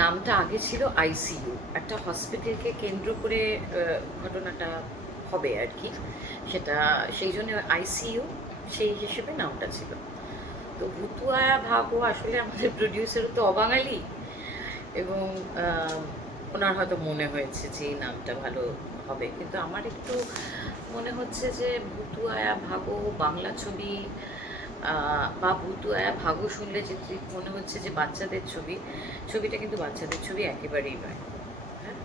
নামটা আগে ছিল আইসিইউ, একটা হসপিটালকে কেন্দ্র করে ঘটনাটা হবে আর কি। সেটা সেই জন্য আইসিইউ সেই হিসেবে নামটা ছিল। তো ভুতুয়ায়া ভাগও আসলে আমাদের প্রডিউসারও তো অবাঙালি, এবং ওনার হয়তো মনে হয়েছে যে এই নামটা ভালো হবে, কিন্তু আমার একটু মনে হচ্ছে যে ভুতুয়ায়া ভাগো বাংলা ছবি, বা ভুতুয়ায়া ভাগো শুনলে যে মনে হচ্ছে যে বাচ্চাদের ছবি। ছবিটা কিন্তু বাচ্চাদের ছবি একেবারেই নয়। হ্যাঁ,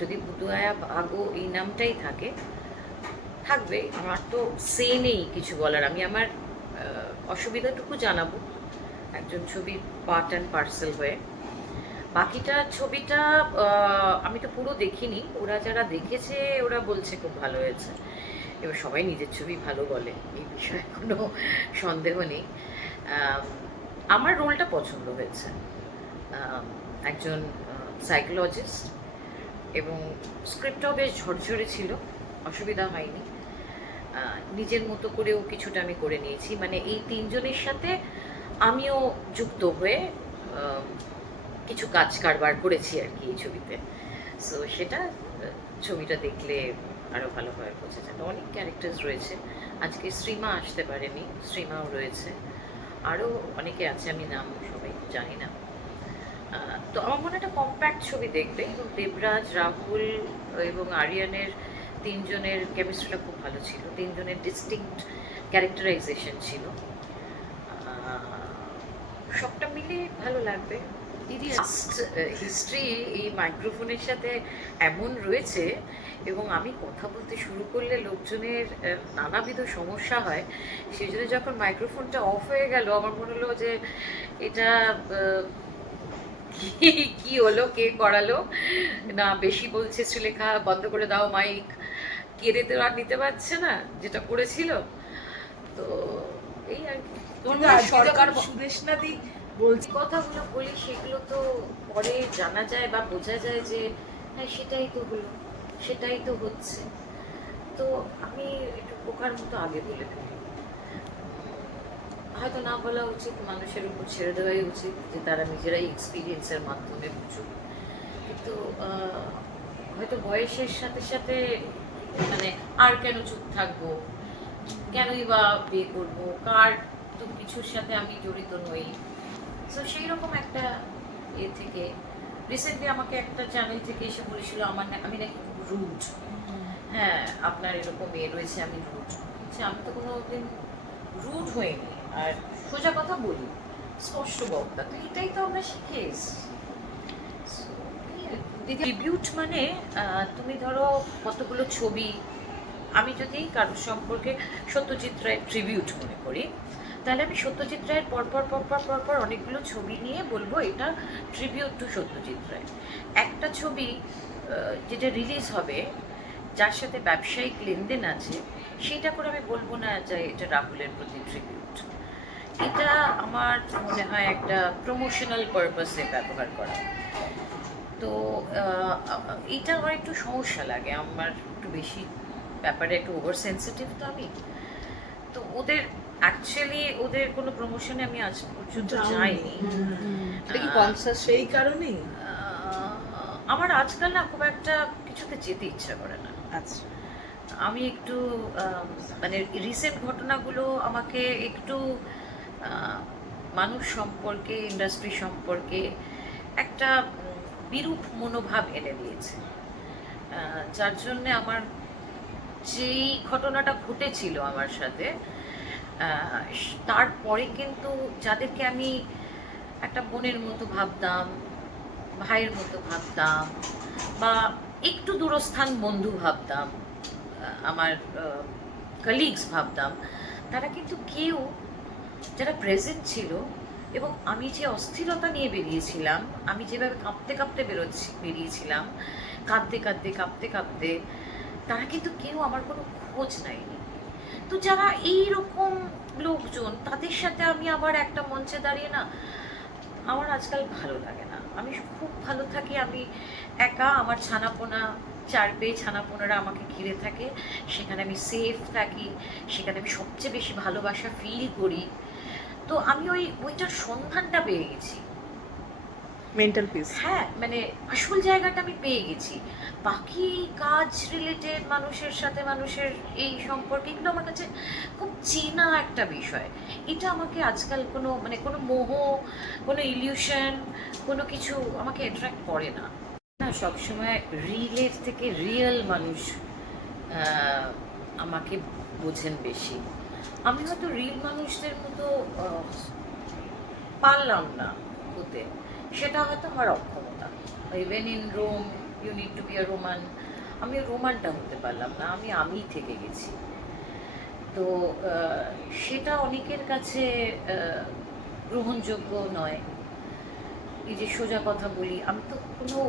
যদি ভুতুয়ায়া ভাগো এই নামটাই থাকে, থাকবে। আমার তো সে নেই কিছু বলার, আমি আমার অসুবিধাটুকু জানাবো একজন ছবির পার্ট অ্যান্ড পার্সেল হয়ে। বাকিটা ছবিটা আমি তো পুরো দেখিনি, ওরা যারা দেখেছে ওরা বলছে খুব ভালো হয়েছে। এবার সবাই নিজের ছবি ভালো বলে, এই বিষয়ে কোনো সন্দেহ নেই। আমার রোলটা পছন্দ হয়েছে। একজন সাইকোলজিস্ট, এবং স্ক্রিপ্টটাও বেশ ঝরঝরে ছিল, অসুবিধা হয়নি। নিজের মতো করেও কিছুটা আমি করে নিয়েছি, মানে এই তিনজনের সাথে আমিও যুক্ত হয়ে কিছু কাজ কারবার করেছি আর কি এই ছবিতে। সো সেটা ছবিটা দেখলে আরও ভালোভাবে বোঝা যাবে। অনেক ক্যারেক্টার্স রয়েছে, আজকে শ্রীমা আসতে পারেনি, শ্রীমাও রয়েছে, আরও অনেকে আছে, আমি নাম সবাই জানি না। তো আমার মনে একটা কম্প্যাক্ট ছবি দেখবে, এবং দেবরাজ, রাহুল এবং আরিয়ানের তিনজনের কেমিস্ট্রিটা খুব ভালো ছিল, তিনজনের ডিস্টিংক্ট ক্যারেক্টারাইজেশন ছিল। সবটা মিলে ভালো লাগবে। হিস্ট্রি এই মাইক্রোফোনের সাথে এমন রয়েছে, এবং আমি কথা বলতে শুরু করলে লোকজনের নানাবিধ সমস্যা হয়। সেই জন্য যখন মাইক্রোফোনটা অফ হয়ে গেল, আমার মনে হলো যে এটা কি কি হলো, কে করালো, না বেশি বলছে সুলেখা বন্ধ করে দাও মাইক, কেড়ে তো আর নিতে পারছে না যেটা করেছিল। তো এই আর কি। সরকার সুদেশনাদি বলছি কথাগুলো বলি সেগুলো তো পরে জানা যায় বা বোঝা যায় যে হ্যাঁ সেটাই তো হলো, সেটাই তো হচ্ছে। তো আমি একটু বোকার মতো আগে বলে ফেলি। হয়তো না বলা উচিত, মানুষের উপর ছেড়ে দেওয়াই উচিত যে তারা নিজেরাই এক্সপিরিয়েন্সের মাধ্যমে বুঝুক। কিন্তু হয়তো বয়সের সাথে সাথে মানে আর কেন চুপ থাকবো, কেনই বা বিয়ে করবো, কার তো কিছুর সাথে আমি জড়িত নই। সো সেই রকম একটা থেকে রিসেন্টলি আমাকে একটা চ্যানেল থেকে এসে বলেছিল আমি নাকি খুব রুড। হ্যাঁ, আপনার এরকম রয়েছে, আমি রুড। আমি তো কোনো দিন রুড হইনি, আর সোজা কথা বলি, স্পষ্ট বক্তা। তো এটাই তো আমরা শিখে এসেছি। ট্রিবিউট মানে তুমি ধরো কতগুলো ছবি, আমি যদি কারোর সম্পর্কে সত্যজিৎ রায়ের ট্রিবিউট মনে করি, তাহলে আমি সত্যজিৎ রায়ের পরপর অনেকগুলো ছবি নিয়ে বলবো এটা ট্রিবিউট টু সত্যজিৎ রায়। একটা ছবি যেটা রিলিজ হবে, যার সাথে ব্যবসায়িক লেনদেন আছে, সেটা করে আমি বলবো না যে এটা রাহুলের প্রতি ট্রিবিউট। এটা আমার মনে হয় একটা প্রমোশনাল পারপাসে ব্যবহার করা। তো এইটা আমার একটু সমস্যা লাগে, আমার একটু বেশি ব্যাপারে একটু ওভার সেন্সিটিভ তো আমি। তো ওদের অ্যাকচুয়ালি ওদের কোনো প্রমোশনে আমি আজ পর্যন্ত যাইনি। এটা কি কনসাস সেই কারণেই আমার আজকাল না খুব একটা কিছুতে যেতে ইচ্ছা করে না। আচ্ছা, আমি একটু মানে রিসেন্ট ঘটনাগুলো আমাকে একটু মানুষ সম্পর্কে, ইন্ডাস্ট্রি সম্পর্কে একটা বিরূপ মনোভাব এনে দিয়েছে, যার জন্যে আমার যেই ঘটনাটা ঘটেছিল আমার সাথে, তারপরে কিন্তু যাদেরকে আমি একটা বোনের মতো ভাবতাম, ভাইয়ের মতো ভাবতাম, বা একটু দূরস্থান বন্ধু ভাবতাম, আমার কলিগস ভাবতাম, তারা কিন্তু কেউ, যারা প্রেজেন্ট ছিল, এবং আমি যে অস্থিরতা নিয়ে বেরিয়েছিলাম, আমি যেভাবে কাঁপতে কাঁপতে বেরিয়েছিলাম, কাঁপতে কাঁপতে, তারা কিন্তু কেউ আমার কোনো খোঁজ নেয়নি। তো যারা এইরকম লোকজন, তাদের সাথে আমি আবার একটা মঞ্চে দাঁড়িয়ে না, আমার আজকাল ভালো লাগে না। আমি খুব ভালো থাকি আমি একা, আমার ছানাপোনা, চার পেয়ে ছানাপোনারা আমাকে ঘিরে থাকে, সেখানে আমি সেফ থাকি, সেখানে আমি সবচেয়ে বেশি ভালোবাসা ফিল করি। তো আমি ওইটার সন্ধানটা পেয়ে গেছি। Mental peace. হ্যাঁ, মানে আসল জায়গাটা আমি পেয়ে গেছি। বাকি কাজ রিলেটেড মানুষের সাথে মানুষের এই সম্পর্ক, এগুলো আমার কাছে খুব চেনা একটা বিষয়। এটা আমাকে আজকাল কোনো মোহ, কোনো ইলিউশন, কোনো কিছু আমাকে অ্যাট্রাক্ট করে না। না, সবসময় রিলের থেকে রিয়েল মানুষ আহ, আমাকে বোঝেন বেশি। আমি হয়তো রিল মানুষদের মতো পারলাম না হতে, সেটা হয়তো আমার অক্ষমতা। Even in Rome you need to be a Roman, আমি রোমানটা হতে পারলাম না, আমি থেকে গেছি। তো সেটা অনেকের কাছে গ্রহণযোগ্য নয়। এই যে সোজা কথা বলি, আমি তো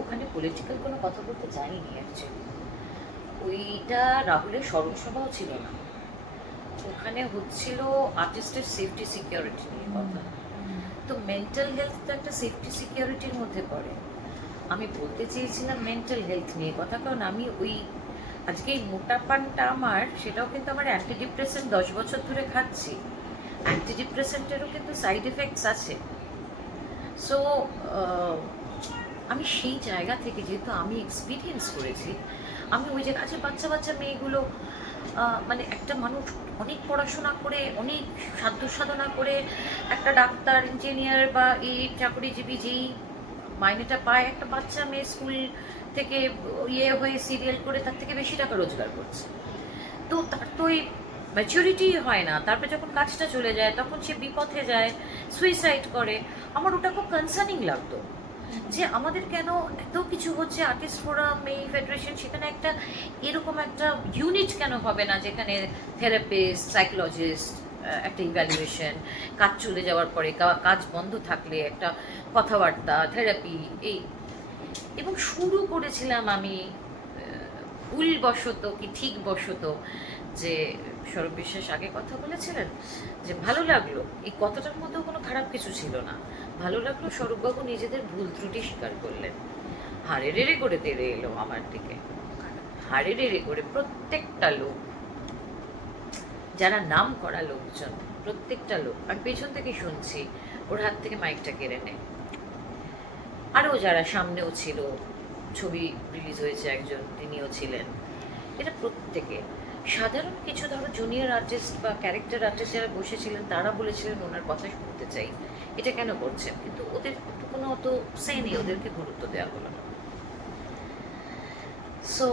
ওখানে পলিটিক্যাল কোনো কথা বলতে যাইনি অ্যাকচুয়ালি। ওইটা রাহুলের স্মরণসভাও ছিল না, ওখানে হচ্ছিল আর্টিস্টের সেফটি সিকিউরিটি নিয়ে কথা। তো মেন্টাল হেলথ তো একটা সেফটি সিকিউরিটির মধ্যে পড়ে। আমি বলতে চেয়েছিলাম মেন্টাল হেলথ নিয়ে কথা, কারণ আমি আজকে এই মোটা পানটা আমার, সেটাও কিন্তু আমার অ্যান্টি ডিপ্রেসেন্ট 10 বছর ধরে খাচ্ছি। অ্যান্টি ডিপ্রেসেন্টেরও কিন্তু সাইড এফেক্টস আছে। সো আমি সেই জায়গা থেকে, যেহেতু আমি এক্সপিরিয়েন্স করেছি, আমি ওই জায়গা আছে বাচ্চা বাচ্চা মেয়েগুলো, মানে একটা মানুষ অনেক পড়াশোনা করে, অনেক সাধ্য সাধনা করে একটা ডাক্তার, ইঞ্জিনিয়ার বা এই চাকরিজীবী যেই মাইনেটা পায়, একটা বাচ্চা মেয়ে স্কুল থেকে হয়ে সিরিয়াল করে তার থেকে বেশি টাকা রোজগার করছে। তো তার তো এই ম্যাচুরিটি হয় না, তারপরে যখন কাজটা চলে যায় তখন সে বিপথে যায়, সুইসাইড করে। আমার ওটা খুব কনসার্নিং লাগতো যে আমাদের কেন এত কিছু হচ্ছে, আর্টিস্ট ফোরাম, এই ফেডারেশন, সেখানে একটা এরকম একটা ইউনিট কেন হবে না, যেখানে থেরাপিস্ট, সাইকোলজিস্ট, একটা ইভ্যালুয়েশন, কাজ চলে যাওয়ার পরে, কাজ বন্ধ থাকলে একটা কথাবার্তা, থেরাপি, এই। এবং শুরু করেছিলাম আমি ভুলবশত কি ঠিক বশত, যে সৌরভ বিশ্বাস আগে কথা বলেছিলেন যে ভালো লাগলো, এই কথাটার মধ্যেও কোনো খারাপ কিছু ছিল না। ভালো লাগলো সৌরভবাবু নিজেদের ভুল ত্রুটি স্বীকার করলেন। হাড়ে রেড়ে করে তেড়ে এলো আমার দিকে, হাড়ে রেড়ে করে প্রত্যেকটা লোক, যারা নাম করা লোকজন, প্রত্যেকটা লোক, আমি পেছন থেকে শুনছি, ওর হাত থেকে মাইকটা কেড়ে নেয়। আরও যারা সামনেও ছিল, ছবি রিলিজ হয়েছে একজন, তিনিও ছিলেন, এটা প্রত্যেকে। সাধারণ কিছু ধরো জুনিয়র আর্টিস্ট বা ক্যারেক্টার আর্টিস্ট যারা বসেছিলেন, তারা বলেছিলেন ওনার কথা শুনতে চাই, এটা কেন করছেন, কিন্তু ওদের কোনো অত সে নেই, ওদেরকে গুরুত্ব দেওয়া হলো না। সো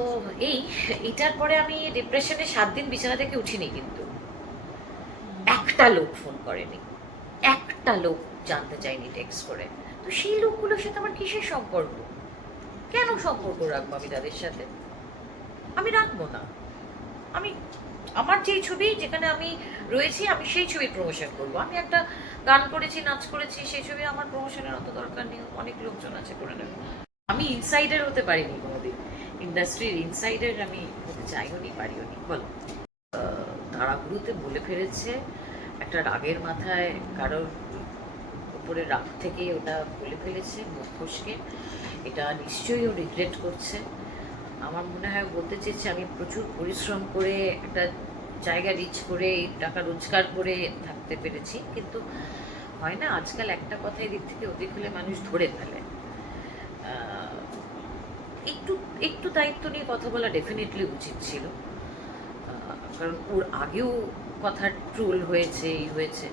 এটার পরে আমি ডিপ্রেশনে 7 দিন বিছানা থেকে উঠিনি, কিন্তু একটা লোক ফোন করেনি, একটা লোক জানতে চাইনি টেক্সট করে। তো সেই লোকগুলোর সাথে আমার কিসের সম্পর্ক, কেন সম্পর্ক রাখবো আমি তাদের সাথে? আমি রাখবো না। আমি আমার যেই ছবি, যেখানে আমি রয়েছি, আমি সেই ছবির প্রমোশন করবো। আমি একটা গান করেছি, নাচ করেছি, সেই ছবি আমার প্রমোশনের অত দরকার নেই, অনেক লোকজন আছে, করে নেবে। আমি ইনসাইডার হতে পারিনি কোনোদিন, ইন্ডাস্ট্রির ইনসাইডার আমি হতে চাইও নি, পারিও নি। বলো, তাড়াহুড়োতে বলে ফেলেছে, একটা রাগের মাথায়, কারোর উপরে রাগ থেকে ওটা বলে ফেলেছে মুখ ফসকে। এটা নিশ্চয়ই ও রিগ্রেট করছে। আমার মনে হয় বলতে চেয়েছে আমি প্রচুর পরিশ্রম করে একটা জায়গা রিচ করে টাকা রোজগার করে থাকতে পেরেছি, কিন্তু হয় না আজকাল একটা কথাই দিক থেকে অধিক হলে মানুষ ধরে ফেলে। একটু একটু দায়িত্ব নিয়ে কথা বলা ডেফিনেটলি উচিত ছিল, কারণ ওর আগেও কথা ট্রোল হয়েছে, এই হয়েছে,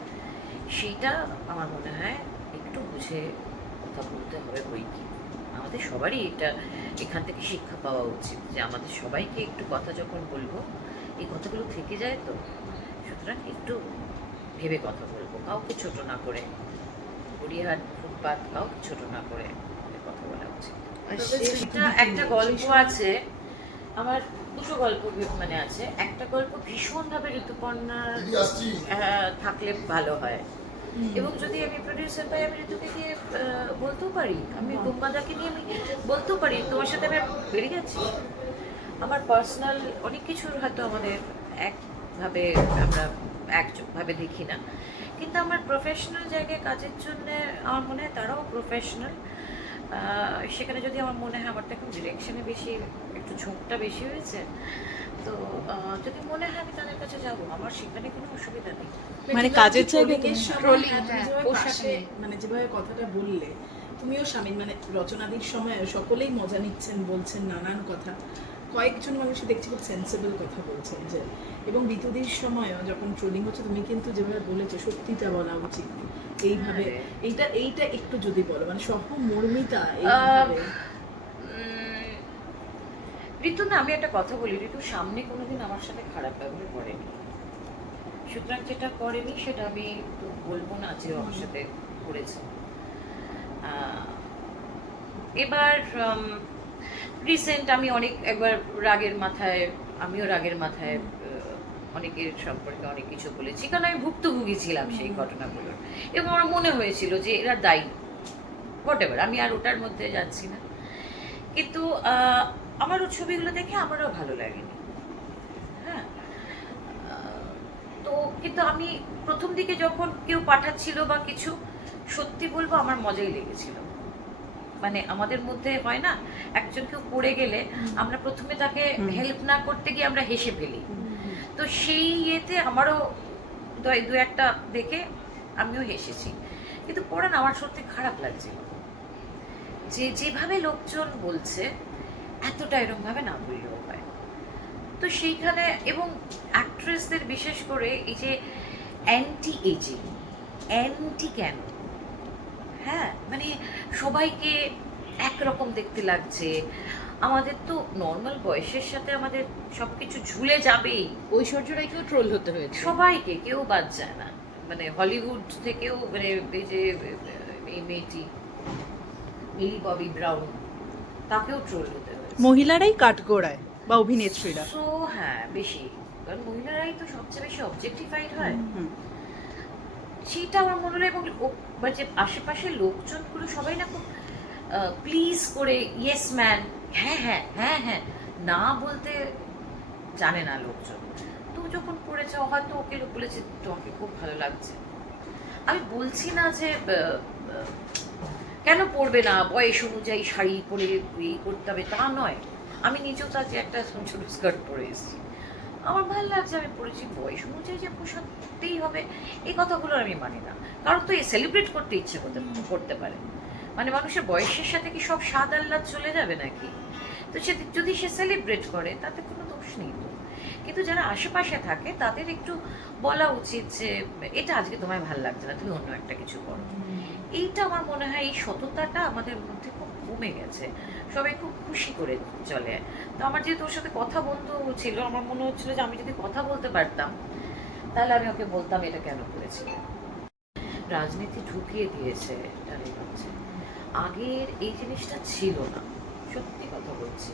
সেইটা আমার মনে হয় একটু বুঝে কথা বলতে হবে। বই কি আমাদের সবারই এটা এখান থেকে শিক্ষা পাওয়া উচিত, যে আমাদের সবাইকে একটু কথা যখন বলবো, এই কথাগুলো থেকে যায়। তো সুতরাং একটু ভেবে কথা বলবো, কাউকে ছোট না করে, গড়িয়াহাট, ফুটপাত, কাউকে ছোট না করে কথা বলা উচিত। একটা গল্প আছে আমার, দুটো গল্প মানে আছে। একটা গল্প ভীষণভাবে ঋতুপর্ণার থাকলে ভালো হয়, এবং যদি আমি প্রডিউসার পাই, আমি ঋতুকে দিয়ে বলতেও পারি, আমি বোম্বাদাকে নিয়ে আমি বলতেও পারি, তোমার সাথে আমি বেরিয়ে যাচ্ছি। আমার পার্সোনাল অনেক কিছুর হয়তো আমাদের একভাবে, আমরা একভাবে দেখি না, কিন্তু আমার প্রফেশনাল জায়গায় কাজের জন্য আমার মনে হয় তারাও প্রফেশনাল। সেখানে যদি আমার মনে হয় আমার তো এখন ডিরেকশনে বেশি একটু ঝোঁকটা বেশি হয়েছে, তো যদি মনে হয় আমি তাদের কাছে যাবো, আমার সেখানে কোনো অসুবিধা নেই। মানে কাজের জায়গায় মানে যেভাবে কথাটা বললে, তুমিও স্বামী, মানে রচনাদির সময় সকলেই মজা নিচ্ছেন, বলছেন নানান কথা। কয়েকজন মানুষই দেখছি খুব সেন্সিবল কথা বলছেন যে, এবং ঋতুদির সময়ও যখন ট্রোলিং হচ্ছে, তুমি কিন্তু যেভাবে বলেছো সত্যিটা বলা উচিত এইভাবে, এইটা একটু যদি বলো, মানে সহমর্মিতা এইভাবে। ঋতু না, আমি একটা কথা বলি, ঋতু সামনে কোনোদিন আমার সাথে খারাপ ব্যবহার করেনি, সুতরাং যেটা করেনি সেটা আমি তো বলবো না যে ও আমার সাথে করেছে। এবার রিসেন্ট আমি একবার আমিও রাগের মাথায় অনেকের সম্পর্কে অনেক কিছু বলেছি, কারণ আমি ভুক্তভোগী ছিলাম সেই ঘটনাগুলোর, এবং আমার মনে হয়েছিল যে এরা দায়ী, হোয়াটএভার, আমি আর ওটার মধ্যে যাচ্ছি না। কিন্তু আমার ওর ছবিগুলো দেখে আমারও ভালো লাগেনি। হ্যাঁ, তো কিন্তু আমি প্রথম দিকে যখন কেউ পাঠাচ্ছিল বা কিছু, সত্যি বলবো আমার মজাই লেগেছিল। মানে আমাদের মধ্যে হয় না, একজন কেউ পড়ে গেলে আমরা প্রথমে তাকে হেল্প না করতে গিয়ে আমরা হেসে ফেলি, তো সেই ইয়েতে আমারও দু একটা দেখে আমিও হেসেছি। কিন্তু পরে না আমার সত্যি খারাপ লাগছিল যে যেভাবে লোকজন বলছে এতটা এরকম ভাবে না বললেও হয়। তো সেইখানে, এবং অ্যাক্ট্রেসদের বিশেষ করে এই যে অ্যান্টি এজিং, অ্যান্টি কেন, হ্যাঁ, মানে সবাইকে একরকম দেখতে লাগছে, আমাদের তো নর্মাল বয়সের সাথে আমাদের সবকিছু ঝুলে যাবেই। ঐশ্বর্যরাইকেও ট্রোল হতে হয়েছে, সবাইকে, কেউ বাদ যায় না, মানে হলিউড থেকেও, মানে এই যে এই মেয়েটি মিলি ববি ব্রাউন, তাকেও ট্রোল হতে হয়েছে। মহিলারাই কাঠগোড়ায় বা অভিনেত্রীরা। তো হ্যাঁ, বেশি, কারণ মহিলারাই তো সবচেয়ে বেশি অবজেক্টিফাইড হয়। সেটা আমার মনে হলো, এবং মানে যে আশেপাশের লোকজনগুলো সবাই না খুব প্লিজ করে ইয়েস ম্যান, হ্যাঁ হ্যাঁ হ্যাঁ হ্যাঁ না বলতে জানে না লোকজন। তো যখন পড়েছে, হয়তো ওকে লোক বলেছে তোমাকে খুব ভালো লাগছে, আমি বলছি না যে কেন পড়বে না, বয়স অনুযায়ী শাড়ি পরে এই করতে হবে তা নয়, আমি নিজেও তো আজকে একটা ছোট স্কার্ট পরে এসেছি, আমার ভালো লাগছে, আমি পড়েছি, বয়স অনুযায়ী যে পোশাকতেই হবে এই কথাগুলো আমি মানি না। কারণ তো এই সেলিব্রেট করতে ইচ্ছে করতে পারে, মানে মানুষের বয়সের সাথে কি সব স্বাদ আহ্লাদ চলে যাবে নাকি? তো সে যদি সে সেলিব্রেট করে তাতে কোনো দোষ নেই তো। কিন্তু যারা আশেপাশে থাকে তাদের একটু বলা উচিত যে এটা আজকে তোমায় ভালো লাগছে না, তুমি অন্য একটা কিছু করো। এইটা আমার মনে হয়, এই সততাটা আমাদের মধ্যে খুব কমে গেছে, সবাই খুব খুশি করে চলে। তো আমার যেহেতু ওর সাথে কথা বলতে ছিল, আমার মনে হচ্ছিল যে আমি যদি কথা বলতে পারতাম তাহলে আমি ওকে বলতাম এটা কেন করেছি। রাজনীতি ঢুকিয়ে দিয়েছে, এটাই হচ্ছে, আগের এই জিনিসটা ছিল না, সত্যি কথা বলছি।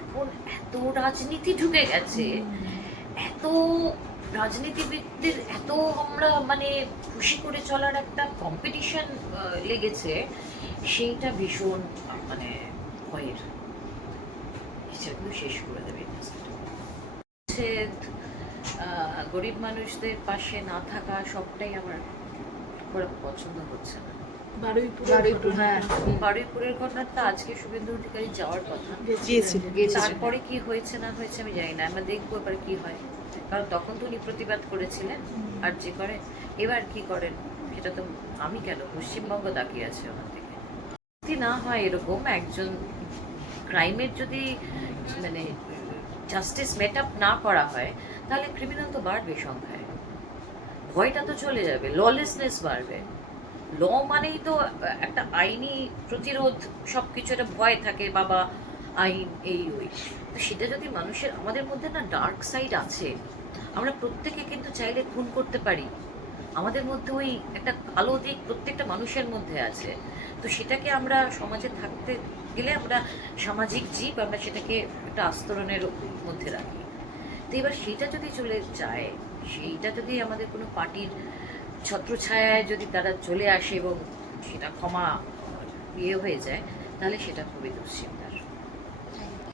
এখন এত রাজনীতি ঢুকে গেছে, এত রাজনীতিবিদদের এত আমরা মানে খুশি করে চলার একটা কম্পিটিশন লেগেছে, সেইটা ভীষণ মানে ভয়ের, সেগুলো শেষ করে দেবে। গরিব মানুষদের পাশে না থাকা সবটাই আমার খুব পছন্দ হচ্ছে না। বারুইপুরের ঘটনাটা আজকে শুভেন্দু অধিকারী যাওয়ার কথা, তারপরে কি হয়েছে না হয়েছে আমি জানি না, আমরা দেখবো এবার কি হয়, কারণ তখন তো উনি প্রতিবাদ করেছিলেন, আর যে করে এবার কি করেন সেটা তো আমি কেন, পশ্চিমবঙ্গ তাকিয়ে আছে ওখান থেকে। যদি না হয় এরকম একজন ক্রাইমের যদি মানে জাস্টিস মেট আপ না করা হয়, তাহলে ক্রিমিনাল তো বাড়বে সংখ্যায়, ভয়টা তো চলে যাবে, ললেসনেস বাড়বে। ল মানেই তো একটা আইনি প্রতিরোধ, সবকিছু একটা ভয় থাকে, বাবা আইন এই ওই, তো সেটা যদি মানুষের, আমাদের মধ্যে না ডার্ক সাইড আছে, আমরা প্রত্যেকে কিন্তু চাইলে খুন করতে পারি, আমাদের মধ্যে ওই একটা কালো দিক প্রত্যেকটা মানুষের মধ্যে আছে। তো সেটাকে আমরা সমাজে থাকতে গেলে আমরা সামাজিক জীব, আমরা সেটাকে একটা আস্তরণের মধ্যে রাখি। তো এবার সেটা যদি চলে যায়, সেইটা যদি আমাদের কোনো পার্টির ছত্রছায়ায় যদি তারা চলে আসে এবং সেটা ক্ষমা ইয়ে হয়ে যায়, তাহলে সেটা খুবই দুঃসিম।